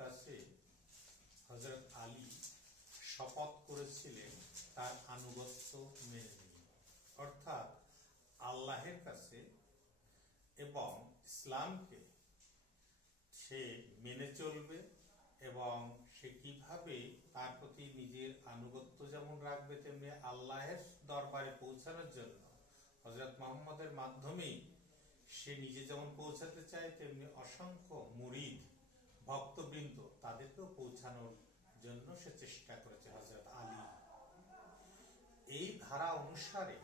কাছে হযরত আলী শপথ করেছিলেন তার আনুগত্য মেনে নিয়ে, অর্থাৎ আল্লাহের কাছে এবং ইসলামকে সে মেনে চলবে এবং সে কিভাবে তার প্রতি নিজের আনুগত্য যেমন রাখবে, তেমনি আল্লাহের দরবারে পৌঁছানোর জন্য হযরত মুহাম্মদের মাধ্যমেই সে নিজে যেমন পৌঁছাতে চায়, তেমনি অসংখ্য মুরিদ ভক্তবৃন্দ তাদেরকেও পৌঁছানোর জন্য সে চেষ্টা করেছে হযরত আলী। এই ধারা অনুসারে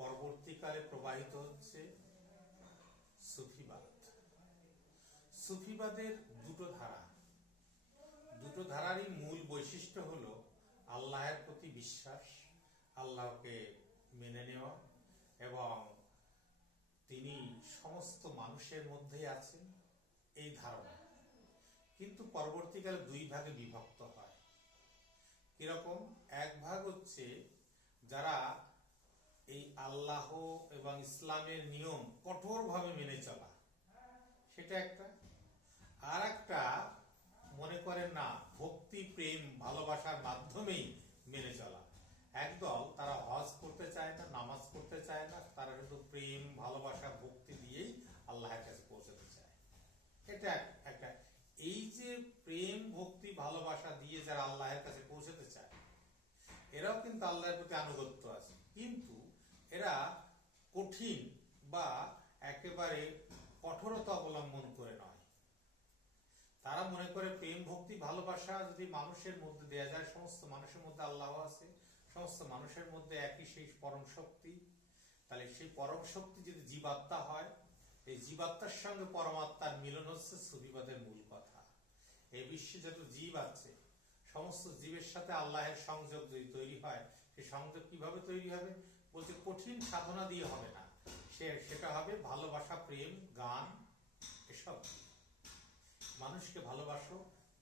পরবর্তীকালে প্রবাহিত হচ্ছে সুফিবাদ। সুফিবাদের দুটো ধারারই মূল বৈশিষ্ট্য হলো আল্লাহের প্রতি বিশ্বাস, আল্লাহকে মেনে নেওয়া এবং তিনি সমস্ত মানুষের মধ্যেই আছেন, এই ধারণা। কিন্তু পরবর্তীকালে দুই ভাগে বিভক্ত হয়। কিরকম? এক ভাগ হচ্ছে যারা এই আল্লাহ এবং ইসলামের নিয়ম কঠোরভাবে মেনে চলা, সেটা একটা। আর একটা মনে করেন না, ভক্তি, প্রেম, ভালোবাসার মাধ্যমেই মেনে চলা। একদল তারা হজ করতে চায় না, নামাজ পড়তে চায় না, তারা শুধু প্রেম, ভালোবাসা, ভক্তি দিয়েই আল্লাহের কাছে পৌঁছাতে চায়। এটা একটা। এই যে প্রেম, ভক্তি, ভালোবাসা দিয়ে যারা আল্লাহের কাছে পৌঁছাতে চায়, এরাও কিন্তু আল্লাহের প্রতি আনুগত্য আছে, কিন্তু এরা কঠিন বা একেবারে কঠোরতা অবলম্বন করে নয়। তারা মনে করে প্রেম, ভক্তি, ভালোবাসা যদি মানুষের মধ্যে দেয়া যায়, সমস্ত মানুষের মধ্যে আল্লাহ আছে, সমস্ত মানুষের মধ্যে একই সেই পরম শক্তি, তাহলে সেই পরম শক্তি যদি জীবাত্মা হয়, এই জীবাত্মার সঙ্গে পরমাত্মার মিলন হচ্ছে সুফিবাদের মূল কথা। এই বিশ্বে যত জীব আছে, সমস্ত জীবের সাথে আল্লাহের সংযোগ যদি তৈরি হয়, সেই সংযোগ কিভাবে তৈরি হবে? বলছে কঠিন সাধনা দিয়ে হবে না, সেটা হবে ভালোবাসা, প্রেম, গান, এসব। মানুষকে ভালোবাসো,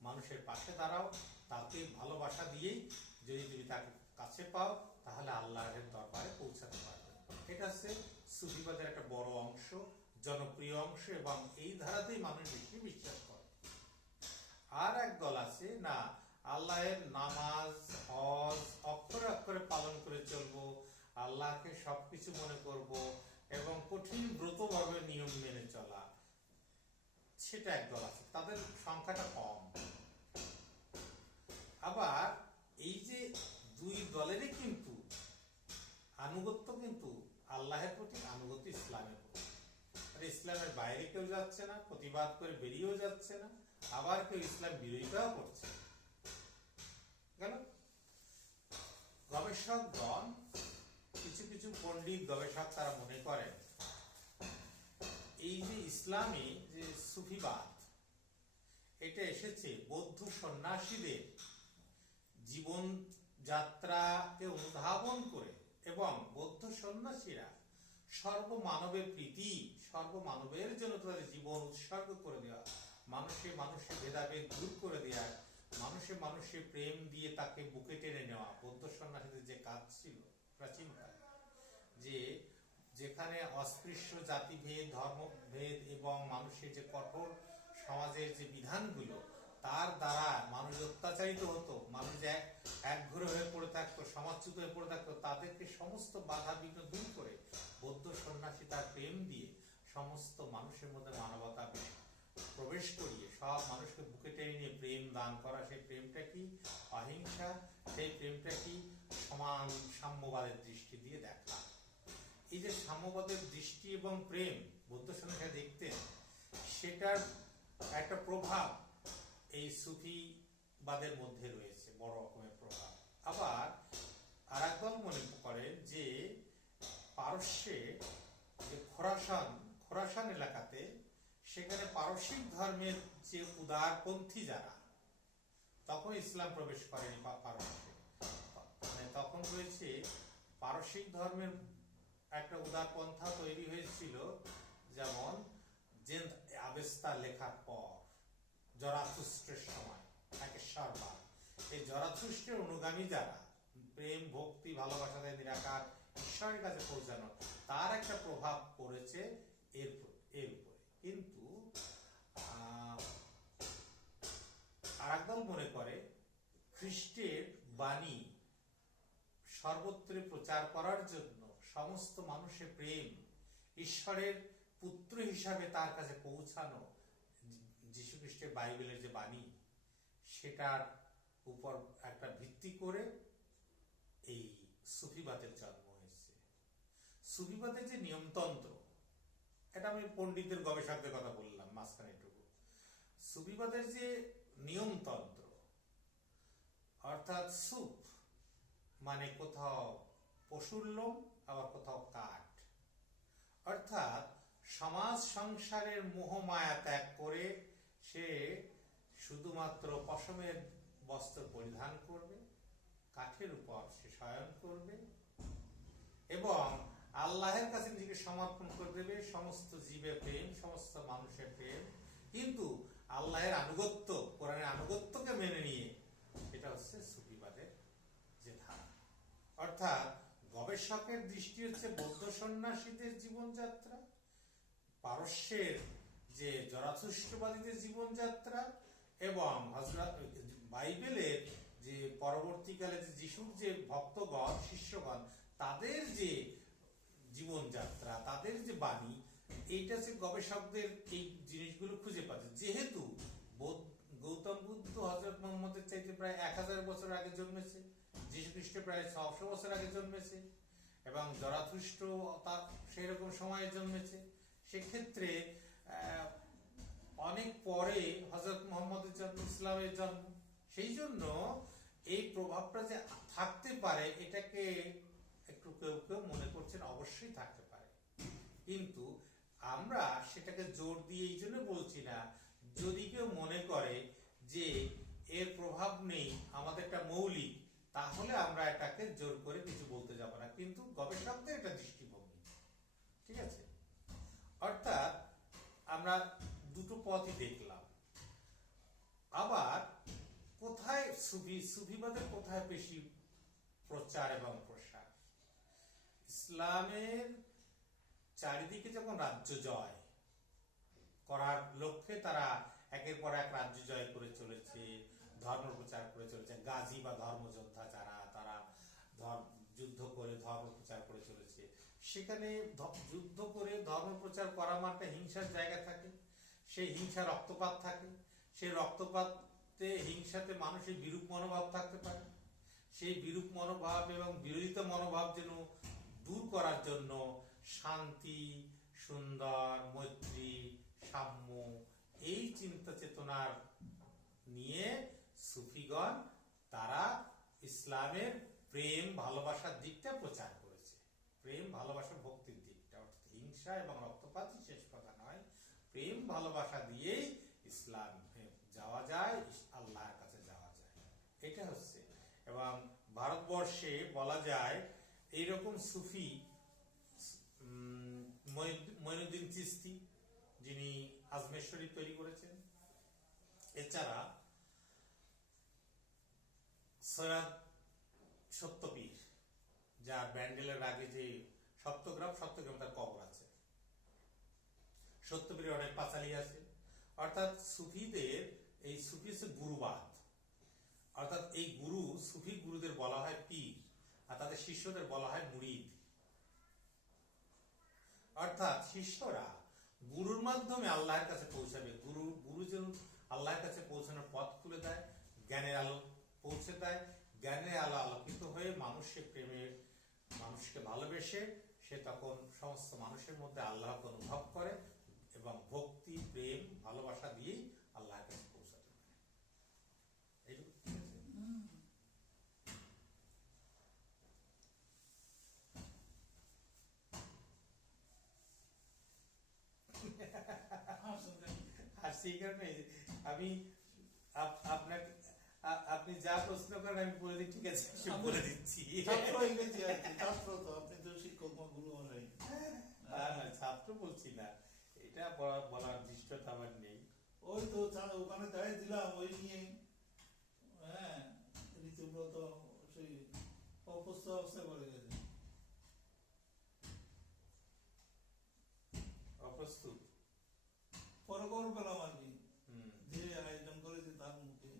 মানুষের পাশে দাঁড়াও, তাকে ভালোবাসা দিয়েই যদি তুমি তাকে কাছে পাও, তাহলে আল্লাহের দরবারে পৌঁছাতে পারবে। এটা হচ্ছে সুফিবাদের একটা বড় অংশ, জনপ্রিয় অংশ, এবং এই ধারাতেই মানুষ বেশি বিশ্বাস করে। আর এক দল আছে, না, আল্লাহের নামাজ, হজ অক্ষরে অক্ষরে পালন করে চলবো, আল্লাহকে সবকিছু মনে করব এবং কঠিন ব্রতভাবে নিয়ম মেনে চলা, সেটা একদল আছে। তাদের সংখ্যাটা কম। আবার এই যে দুই দলেরই কিন্তু আনুগত্য, কিন্তু আল্লাহের প্রতি আনুগত্য ইসলামের প্রতি। ইসলামের বাইরে কেউ যাচ্ছে না, প্রতিবাদ করে বেরিয়েও যাচ্ছে না, আবার কেউ ইসলাম বিরোধিতাও করছে। গেল। গবেষকগণ, কিছু কিছু পণ্ডিত গবেষক, তারা মনে করেন এই যে ইসলামী যে সুফিবাদ, এটা এসেছে বৌদ্ধ সন্ন্যাসীদের জীবন যাত্রাকে অনুধাবন করে, এবং বৌদ্ধ সন্ন্যাসীরা সর্বমানবের প্রীতি, সর্বমানবের জন্য তাদের জীবন উৎসর্গ করে দেওয়া, মানুষে মানুষে ভেদাভেদ দূর করে দেওয়া, মানুষে মানুষে প্রেম দিয়ে তাকে বুকে টেনে নেওয়া বৌদ্ধ সন্ন্যাসীদের যে কাজ ছিল প্রাচীনকালে। যে যেখানে অস্পৃশ্য জাতিভেদ, ধর্মভেদ এবং মানুষের যে কঠোর সমাজের যে বিধানগুলো, তার দ্বারা মানুষ অত্যাচারিত হতো, মানুষ একঘরে হয়ে পড়ে থাকতো, সমাজচ্যুত হয়ে পড়ে থাকতো, তাদেরকে সমস্ত বাধা বিঘ্ন দূর করে বৌদ্ধ সন্ন্যাসী তার প্রেম দিয়ে সমস্ত মানুষের মধ্যে মানবতা প্রবেশ করিয়ে সব মানুষকে বুকে টেনে নিয়ে প্রেম দান করা। সেই প্রেমটা কি? অহিংসা। সেই প্রেমটা কি? সমান সাম্যবাদের দৃষ্টি দিয়ে দেখা। এই যে সাম্যবাদের দৃষ্টি এবং প্রেম বৌদ্ধ সন্ন্যাসীরা দেখতেন, সেটার একটা প্রভাব এই সুফিবাদের মধ্যে রয়েছে, বড় রকমের প্রভাব। আবার আর একদল মনে করেন যে পারস্যে যে খোরাসান এলাকাতে, সেখানে পারসিক ধর্মের যে উদারপন্থী যারা, তখন ইসলাম প্রবেশ করেনি পারস্যে, তখন রয়েছে পারসিক ধর্মের একটা উদারপন্থা তৈরি হয়েছিল। যেমন আবেস্তা লেখার পর জরাথুস্ট্রের সময় একেশ্বরবাদ, এই জরাথুস্ট্রের অনুগামী যারা প্রেম, ভক্তি, ভালোবাসাতে নিরাকার ঈশ্বরের কাছে পৌঁছানো, তার একটা প্রভাব পড়েছে এর উপরে। কিন্তু আরেকদল মনে করে খ্রিস্টের বাণী সর্বত্র প্রচার করার জন্য সমস্ত মানুষের প্রেম, ঈশ্বরের পুত্র হিসাবে তার কাছে পৌঁছানো, যীশু খ্রিস্টের বাইবেলের যে বাণী সেটার উপর একটা ভিত্তি করে এই সুফিবাদের জন্ম হয়েছে। সুফিবাদের যে নিয়মতন্ত্র, এটা আমি পণ্ডিতদের গবেষকদের কথা বললাম মাঝখানে একটু। সুফিবাদের যে নিয়মতন্ত্র, অর্থাৎ সুফ মানে কোথাও পশুর লোম, আবার কোথাও কাঠ, অর্থাৎ সমাজ সংসারের মোহ মায়া ত্যাগ করে সে শুধুমাত্র পশমের বস্ত্র পরিধান করবে, কাঠের উপর সে শয়ন করবে এবং আল্লাহের কাছে নিজেকে সমর্পণ করে দেবে। সমস্ত জীবের প্রেম, সমস্ত মানুষের প্রেম, কিন্তু আল্লাহের আনুগত্য, কোরআনের আনুগত্যকে মেনে নিয়ে, এটা হচ্ছে সুফিবাদের যে ধারা। অর্থাৎ গবেষকের দৃষ্টি হচ্ছে বৌদ্ধ সন্ন্যাসীদের জীবনযাত্রা, পারস্যের যে জরাথুস্ট্রবাদীদের জীবনযাত্রা এবং বাইবেলের যে পরবর্তীকালে যে যিশুর যে ভক্তগণ, শিষ্যগণ, তাদের যে জীবনযাত্রা, তাদের যে বাণী, এইটা হচ্ছে গবেষকদের এই জিনিসগুলো খুঁজে পাচ্ছে। যেহেতু গৌতম বুদ্ধ হযরত মুহাম্মদের চাইতে প্রায় 1000 বছর আগে জন্মেছে, যীশু খ্রিস্ট প্রায় 600 বছর আগে জন্মেছে এবং জরাথুস্ট্র তার সেই রকম সময়ে জন্মেছে, সেক্ষেত্রে অনেক পরে হযরত মুহাম্মদের জন্ম, ইসলামের জন্ম। সেই জন্য এই প্রভাবটা যে থাকতে পারে, এটাকে একটু কেউ কেউ মনে করছেন অবশ্যই থাকতে পারে, কিন্তু আমরা সেটাকে জোর দিয়ে এই জন্য বলছি না। যদি কেউ মনে করে যে এর প্রভাব নেই, আমাদেরটা মৌলিক, তাহলে আমরা এটাকে জোর করে কিছু বলতে যাব না, কিন্তু গবেষকদের এটা দৃষ্টিভঙ্গি। ঠিক আছে? অর্থাৎ আমরা দুটো পথই দেখলাম। আবার কোথায় সুফিবাদের কোথায় বেশি প্রচার এবং প্রসার? ইসলামের চারিদিকে যখন রাজ্য জয় করার লক্ষ্যে তারা একের পর এক রাজ্য জয় করে চলেছে, ধর্ম প্রচার করে চলেছে, গাজী বা ধর্মযোদ্ধা যারা, তারা যুদ্ধ করে ধর্ম প্রচার করে চলেছে। সেখানে যুদ্ধ করে ধর্ম প্রচার করা মানে হিংসার জায়গা থাকে, সেই হিংসা রক্তপাত থাকে, সেই রক্তপাতে হিংসাতে মানুষের বিরূপ মনোভাব থাকতে পারে। সেই বিরূপ মনোভাব এবং বিরোধিতা মনোভাব যেন দূর করার জন্য শান্তি, সুন্দর, মৈত্রী, সাম্য, এই চিন্তা চেতনার নিয়ে সুফিগণ তারা ইসলামের প্রেম ভালোবাসার দিকটা প্রচার করেছে। প্রেম ভালোবাসা ভক্তির দিকটা, অর্থাৎ হিংসা এবং রক্তপাতই শেষ কথা নয়, প্রেম ভালোবাসা দিয়েই ইসলাম যাওয়া যায়, আল্লাহর কাছে যাওয়া যায়, এটা হচ্ছে। এবং ভারতবর্ষে বলা যায় এইরকম সুফি মঈনুদ্দিন চিশতি, যিনি আজমের শরীফ তৈরি করেছেন, এছাড়া সৈয়দ সত্যপীর, যার ব্যান্ডেলের আগে যে সত্যগ্রাম তার কবর আছে, সত্যপীরের অনেক পাঁচালি আছে। অর্থাৎ সুফিদের এই সুফি হচ্ছে গুরুবাদ, অর্থাৎ এই গুরু, সুফি গুরুদের বলা হয় পীর, আর তাদের শিষ্যদের বলা হয় মুরিদ। অর্থাৎ শিষ্যরা গুরুর মাধ্যমে আল্লাহর কাছে পৌঁছাবে। গুরু যেন আল্লাহর কাছে পৌঁছানোর পথ খুলে দেয়, জ্ঞানের আলো পৌঁছে দেয়, জ্ঞানের আলো আলোকিত হয়ে মানুষের প্রেমে, মানুষকে ভালোবেসে সে তখন সমস্ত মানুষের মধ্যে আল্লাহকে অনুভব করে এবং ভক্তি, প্রেম, ভালোবাসা দিয়েই আল্লাহর কাছে পৌঁছাতে পারে। এইটুকু আর সেই কারণে আমি আপনাকে, আপনি যা প্রশ্ন করেন আমি বলে দিই, ঠিক আছে, বলে দিচ্ছি। ছাত্র বলছি না, এটা বলার দৃষ্টতা আমার নেই। ওই তো ওখানে দাঁড়িয়ে দিলাম ওই নিয়ে, হ্যাঁ, রীতিব্রত সেই অবস্থায় বলে গেছে, অপ্রস্তুত। পরে খবর পেলাম আর কি, যে আয়োজন করেছে তার মুখে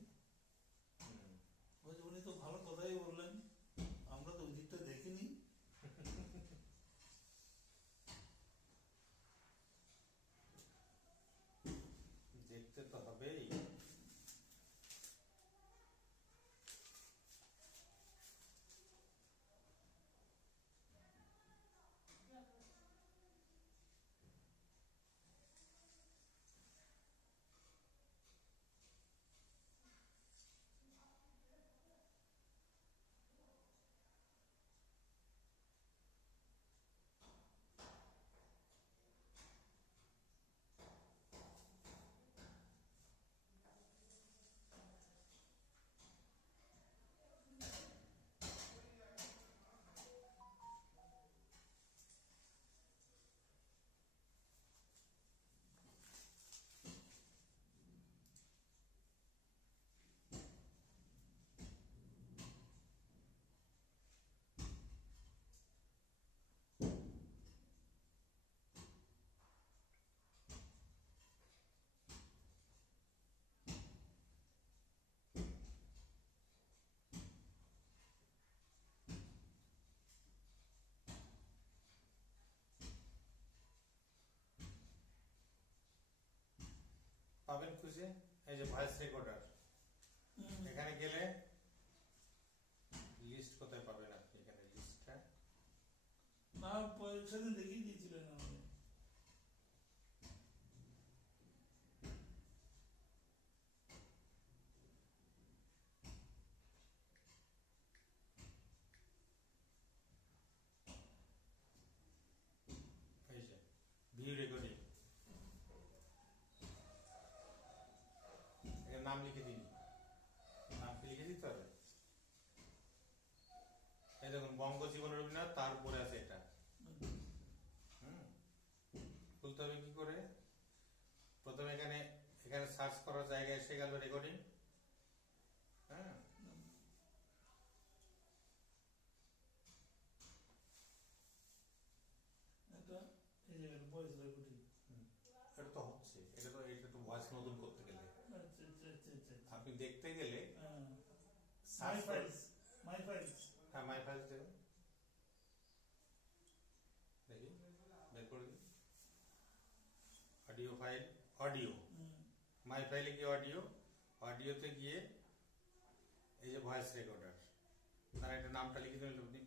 পাবেন খুঁজে, এই যে ভয়েস রেকর্ডার, এখানে গেলে লিস্ট কোথায় পাবেন আপনি? এখানে লিস্টটা না, সেদিন দেখিয়ে দিয়েছিলেন আমাকে। এই যে ভিউ রেকর্ডিং, এখানে নাম লিখে দিন, নাম কি লিখে দিতে হবে? এই দেখুন বঙ্গজীবন রবীন্দ্রনাথ, তার উপরে আছে এটা। হুম, খুলতে হবে কি করে? প্রথমে এখানে এখানে সার্চ করার জায়গায় এসে গেল রেকর্ডিং। হ্যাঁ, একটা এই জায়গায় ভয়েস রেকর্ডিং। এটা তো হচ্ছে, এটা তো ভয়েস নতুন করতে গেলে, আচ্ছা আচ্ছা আচ্ছা আচ্ছা আচ্ছা। আপনি দেখতে গেলে মাই সার্চ ফাইলস, মাই ফাইলস। হ্যাঁ মাই ফাইলস দেবেন, দেখি বের করে দিন। অডিও ফাইল, অডিও, মাই ফাইলে গিয়ে অডিও, অডিওতে গিয়ে এই যে ভয়েস রেকর্ডার, তার একটা নামটা লিখে দিলেন আপনি।